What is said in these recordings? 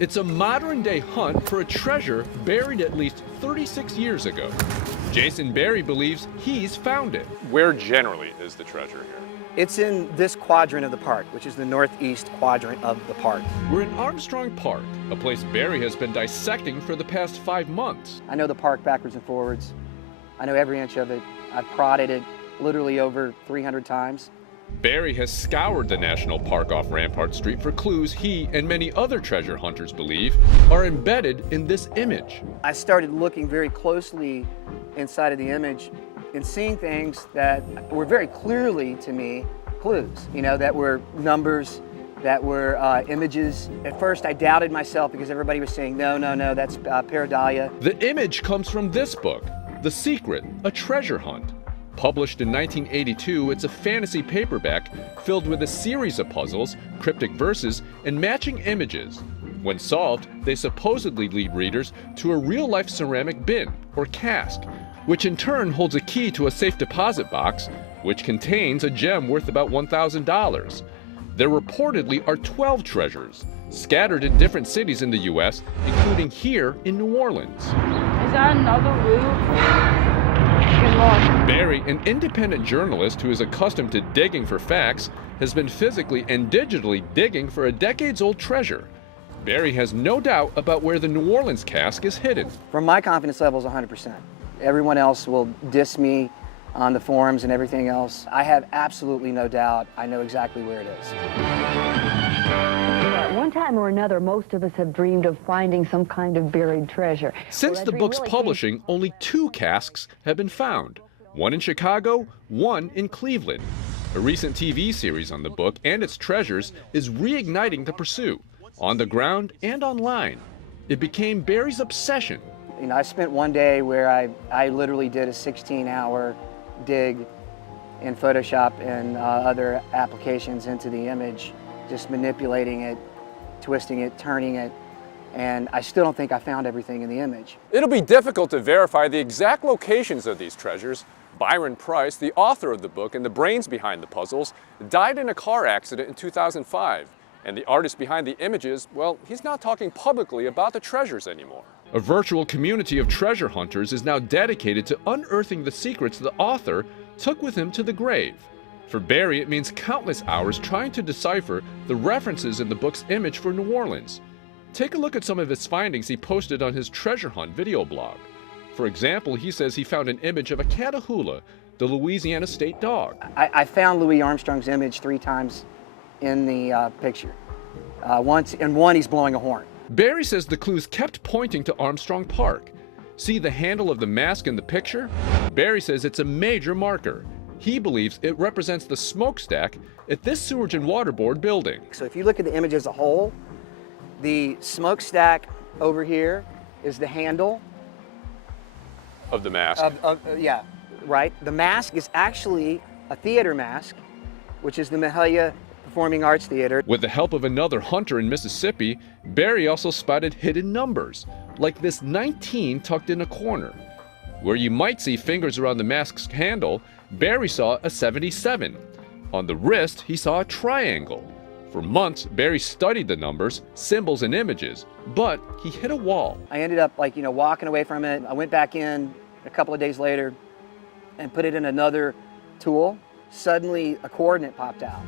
It's a modern-day hunt for a treasure buried at least 36 years ago. Jason Berry believes he's found it. Where generally is the treasure here? It's in this quadrant of the park, which is the northeast quadrant of the park. We're in Armstrong Park, a place Berry has been dissecting for the past 5 months. I know the park backwards and forwards. I know every inch of it. I've prodded it literally over 300 times. Berry has scoured the national park off Rampart Street for clues he and many other treasure hunters believe are embedded in this image. I started looking very closely inside of the image and seeing things that were very clearly, to me, clues, that were numbers, that were images. At first, I doubted myself because everybody was saying, no, that's pareidolia. The image comes from this book, The Secret, A Treasure Hunt. Published in 1982, it's a fantasy paperback filled with a series of puzzles, cryptic verses, and matching images. When solved, they supposedly lead readers to a real-life ceramic bin, or cask, which in turn holds a key to a safe deposit box, which contains a gem worth about $1,000. There reportedly are 12 treasures, scattered in different cities in the U.S., including here in New Orleans. Is that another roof? Berry, an independent journalist who is accustomed to digging for facts, has been physically and digitally digging for a decades-old treasure. Berry has no doubt about where the New Orleans cask is hidden. From my confidence level is 100%. Everyone else will diss me on the forums and everything else. I have absolutely no doubt. I know exactly where it is. At one time or another, most of us have dreamed of finding some kind of buried treasure. Since the book's publishing, only 2 casks have been found. One in Chicago, one in Cleveland. A recent TV series on the book and its treasures is reigniting the pursuit, on the ground and online. It became Berry's obsession. I spent one day where I literally did a 16-hour dig in Photoshop and other applications into the image, just manipulating it, twisting it, turning it, and I still don't think I found everything in the image. It'll be difficult to verify the exact locations of these treasures. Byron Preiss, the author of the book and the brains behind the puzzles, died in a car accident in 2005. And the artist behind the images, well, he's not talking publicly about the treasures anymore. A virtual community of treasure hunters is now dedicated to unearthing the secrets the author took with him to the grave. For Berry, it means countless hours trying to decipher the references in the book's image for New Orleans. Take a look at some of his findings he posted on his treasure hunt video blog. For example, he says he found an image of a Catahoula, the Louisiana state dog. I found Louis Armstrong's image 3 times in the picture. Once, in one, he's blowing a horn. Berry says the clues kept pointing to Armstrong Park. See the handle of the mask in the picture? Berry says it's a major marker. He believes it represents the smokestack at this Sewerage and Water Board building. So if you look at the image as a whole, the smokestack over here is the handle. Of the mask. Yeah, right. The mask is actually a theater mask, which is the Mahalia Performing Arts Theater. With the help of another hunter in Mississippi, Berry also spotted hidden numbers, like this 19 tucked in a corner. Where you might see fingers around the mask's handle, Berry saw a 77. On the wrist, he saw a triangle. For months, Berry studied the numbers, symbols, and images, but he hit a wall. I ended up walking away from it. I went back in a couple of days later and put it in another tool. Suddenly, a coordinate popped out.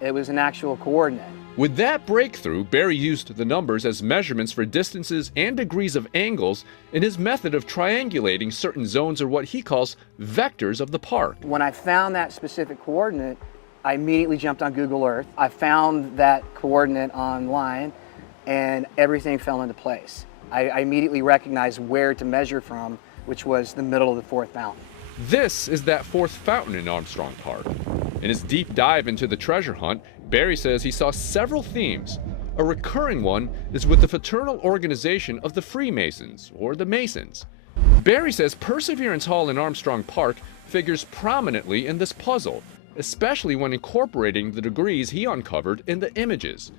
It was an actual coordinate. With that breakthrough, Berry used the numbers as measurements for distances and degrees of angles in his method of triangulating certain zones, or what he calls vectors of the park. When I found that specific coordinate, I immediately jumped on Google Earth. I found that coordinate online and everything fell into place. I immediately recognized where to measure from, which was the middle of the 4th fountain. This is that 4th fountain in Armstrong Park. In his deep dive into the treasure hunt, Berry says he saw several themes. A recurring one is with the fraternal organization of the Freemasons, or the Masons. Berry says Perseverance Hall in Armstrong Park figures prominently in this puzzle, especially when incorporating the degrees he uncovered in the images.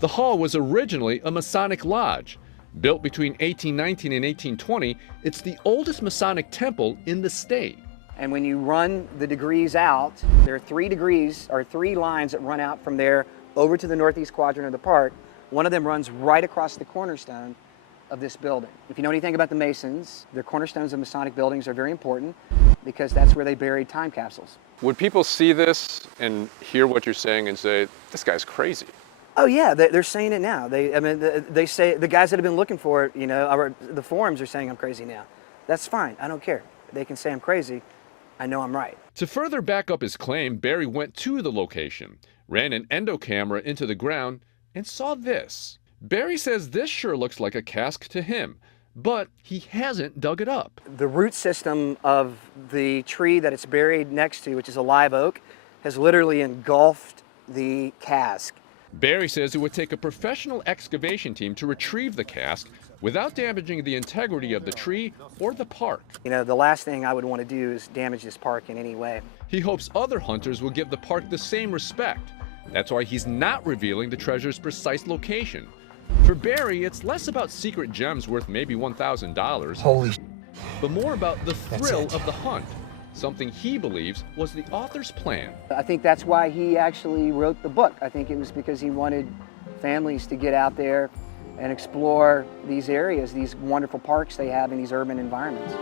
The hall was originally a Masonic lodge. Built between 1819 and 1820, it's the oldest Masonic temple in the state. And when you run the degrees out, there are 3 degrees, or 3 lines that run out from there over to the northeast quadrant of the park. One of them runs right across the cornerstone of this building. If you know anything about the Masons, their cornerstones of Masonic buildings are very important because that's where they buried time capsules. Would people see this and hear what you're saying and say, this guy's crazy? Oh yeah, they're saying it now. They say, the guys that have been looking for it, you know, the forums are saying I'm crazy now. That's fine, I don't care. They can say I'm crazy, I know I'm right. To further back up his claim, Barry went to the location, ran an endo camera into the ground, and saw this. Barry says this sure looks like a cask to him, but he hasn't dug it up. The root system of the tree that it's buried next to, which is a live oak, has literally engulfed the cask. Barry says it would take a professional excavation team to retrieve the cask without damaging the integrity of the tree or the park. You know, the last thing I would want to do is damage this park in any way. He hopes other hunters will give the park the same respect. That's why he's not revealing the treasure's precise location. For Barry, it's less about secret gems worth maybe $1,000, Holy but more about the thrill of the hunt, something he believes was the author's plan. I think that's why he actually wrote the book. I think it was because he wanted families to get out there and explore these areas, these wonderful parks they have in these urban environments.